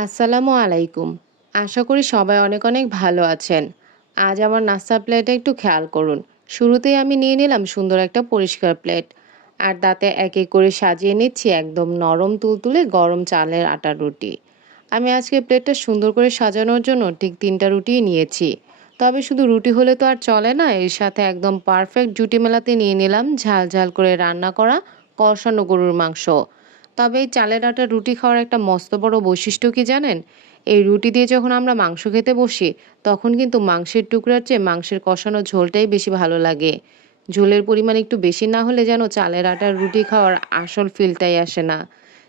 আসসালামু আলাইকুম। আশা করি সবাই অনেক অনেক ভালো আছেন। আজ আমার নাস্তার প্লেটে একটু খেয়াল করুন। শুরুতেই আমি নিয়ে নিলাম সুন্দর একটা পরিষ্কার প্লেট। আর তাতে এক এক করে সাজিয়ে নিচ্ছি একদম নরম তুলতুলে গরম চালের আটার রুটি। আমি আজকে প্লেটটা সুন্দর করে সাজানোর জন্য ঠিক ৩টা রুটিই নিয়েছি। তবে শুধু রুটি হলে তো আর চলে না, এর সাথে একদম পারফেক্ট জুটি মেলাতে নিয়ে নিলাম ঝাল ঝাল করে রান্না করা কষানো গরুর মাংস। তবে এই চালের আটার রুটি খাওয়ার একটা মস্ত বড় বৈশিষ্ট্য কি জানেন? এই রুটি দিয়ে যখন আমরা মাংস খেতে বসি, তখন কিন্তু মাংসের টুকরার চেয়ে মাংসের কষানো ঝোলটাই বেশি ভালো লাগে। ঝোলের পরিমাণ একটু বেশি না হলে যেন চালের আটার রুটি খাওয়ার আসল ফিলটাই আসে না।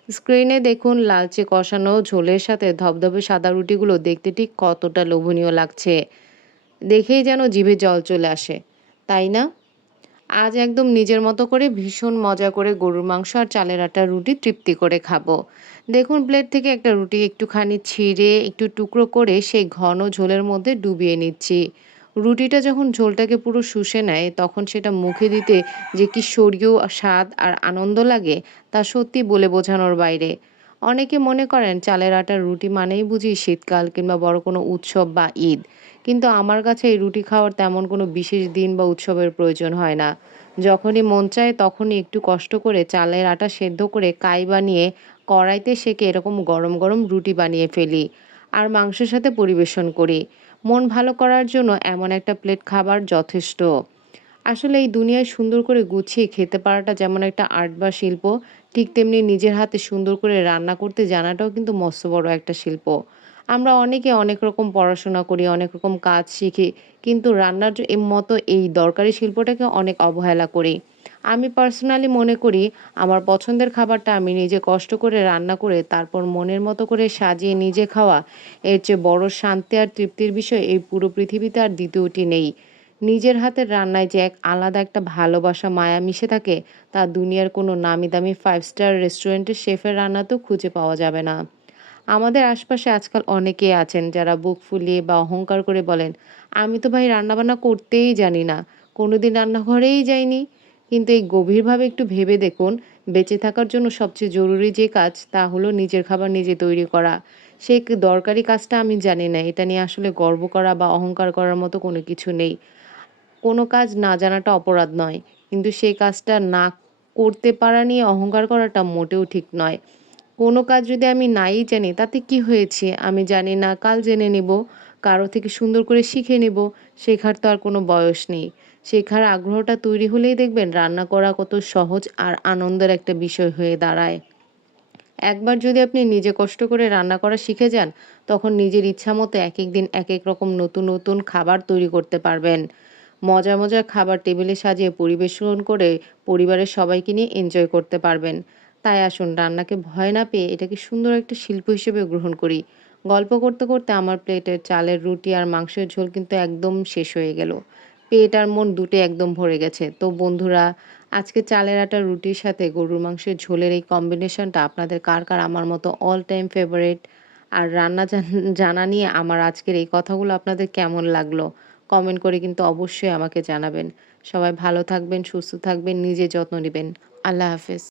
স্ক্রিনে দেখুন লালচে কষানো ঝোলের সাথে ধবধবে সাদা রুটিগুলো দেখতে ঠিক কতটা লোভনীয় লাগছে। দেখেই যেন জিভে জল চলে আসে, তাই না? আজ একদম নিজের মতো করে ভীষণ মজা করে গরুর মাংস আর চালের আটার রুটি তৃপ্তি করে খাবো। দেখুন প্লেট থেকে একটা রুটি একটুখানি ছিঁড়ে একটু টুকরো করে সেই ঘন ঝোলের মধ্যে ডুবিয়ে নিচ্ছি। রুটিটা যখন ঝোলটাকে পুরো শুষে নেয় তখন সেটা মুখে দিতে যে কি স্বর্গীয় স্বাদ আর আনন্দ লাগে, তা সত্যি বলে বোঝানোর বাইরে। অনেকে মনে করেন চালের আটার রুটি মানেই বুঝি শীতকাল কিংবা বড় কোনো উৎসব বা ঈদ। কিন্তু আমার কাছে এই রুটি খাওয়ার তেমন কোনো বিশেষ দিন বা উৎসবের প্রয়োজন হয় না। যখনই মন চায় তখনই একটু কষ্ট করে চালের আটা সেদ্ধ করে কাই বানিয়ে কড়াইতে সেঁকে এরকম গরম গরম রুটি বানিয়ে ফেলি। আর মাংসের সাথে পরিবেশন করি। মন ভালো করার জন্য এমন একটা প্লেট খাবার যথেষ্ট। আসলে এই দুনিয়ায় সুন্দর করে গুছিয়ে খেতে পারাটা যেমন একটা আর্ট বা শিল্প, ঠিক তেমনি নিজের হাতে সুন্দর করে রান্না করতে জানাটাও কিন্তু মস্ত বড় একটা শিল্প। আমরা অনেকে অনেক রকম পড়াশোনা করি, অনেক রকম কাজ শিখি, কিন্তু রান্নার মতো এই দরকারি শিল্পটাকে অনেক অবহেলা করি। আমি পার্সোনালি মনে করি আমার পছন্দের খাবারটা আমি নিজে কষ্ট করে রান্না করে তারপর মনের মতো করে সাজিয়ে নিজে খাওয়া, এর চেয়ে বড় শান্তি আর তৃপ্তির বিষয় এই পুরো পৃথিবীতে আর দ্বিতীয়টি নেই। নিজের হাতের রান্নায় যে এক আলাদা একটা ভালোবাসা মায়া মিশে থাকে, তা দুনিয়ার কোনো নামি দামি 5 স্টার রেস্টুরেন্টের শেফের রান্নাতেও খুঁজে পাওয়া যাবে না। আমাদের আশপাশে আজকাল অনেকেই আছেন যারা বুক ফুলিয়ে বা অহংকার করে বলেন, "আমি তো ভাই রান্নাবান্না করতেই জানি না। কোনোদিন রান্নাঘরেই যাইনি।" কিন্তু এই গভীরভাবে একটু ভেবে দেখুন, বেঁচে থাকার জন্য সবচেয়ে জরুরি যে কাজ তা হলো নিজের খাবার নিজে তৈরি করা। সেই দরকারি কাজটা আমি জানি না। এটা নিয়ে আসলে গর্ব করা বা অহংকার করার মতো কোনো কিছু নেই। কোনো কাজ না জানাটা অপরাধ নয়। কিন্তু সেই কাজটা না করতে পারা নিয়ে অহংকার করাটা মোটেও ঠিক নয়। কোনো কাজ যদি আমি নাই জানি তাতে কি হয়েছে? আমি জানি না, কাল জেনে নিব। কারো থেকে সুন্দর করে শিখে নিব। শেখার তো আর কোনো বয়স নেই। শেখার আগ্রহটা তৈরি হলেই দেখবেন রান্না করা কত সহজ আর আনন্দের একটা বিষয় হয়ে দাঁড়ায়। একবার যদি আপনি নিজে কষ্ট করে রান্না করা শিখে যান, তখন নিজের ইচ্ছামতো একেক দিন একেক রকম নতুন নতুন খাবার তৈরি করতে পারবেন। মজার মজার খাবার টেবিলে সাজিয়ে পরিবেশন করে পরিবারের সবাইকে নিয়ে এনজয় করতে পারবেন। তাই আসুন রান্নাকে ভয় না পেয়ে এটাকে সুন্দর একটা শিল্প হিসেবে গ্রহণ করি। গল্প করতে করতে আমার প্লেটের চালের রুটি আর মাংসের ঝোল কিন্তু একদম শেষ হয়ে গেল। পেট আর মন দুটোই একদম ভরে গেছে। তো বন্ধুরা, আজকে চালের আটার রুটির সাথে গরুর মাংসের ঝোলের এই কম্বিনেশনটা আপনাদের কার কার আমার মতো অল টাইম ফেভারিট? আর রান্না জানা নিয়ে আমার আজকের এই কথাগুলো আপনাদের কেমন লাগলো? কমেন্ট করে কিন্তু অবশ্যই আমাকে জানাবেন। সবাই ভালো থাকবেন, সুস্থ থাকবেন, নিজের যত্ন নিবেন। আল্লাহ হাফেজ।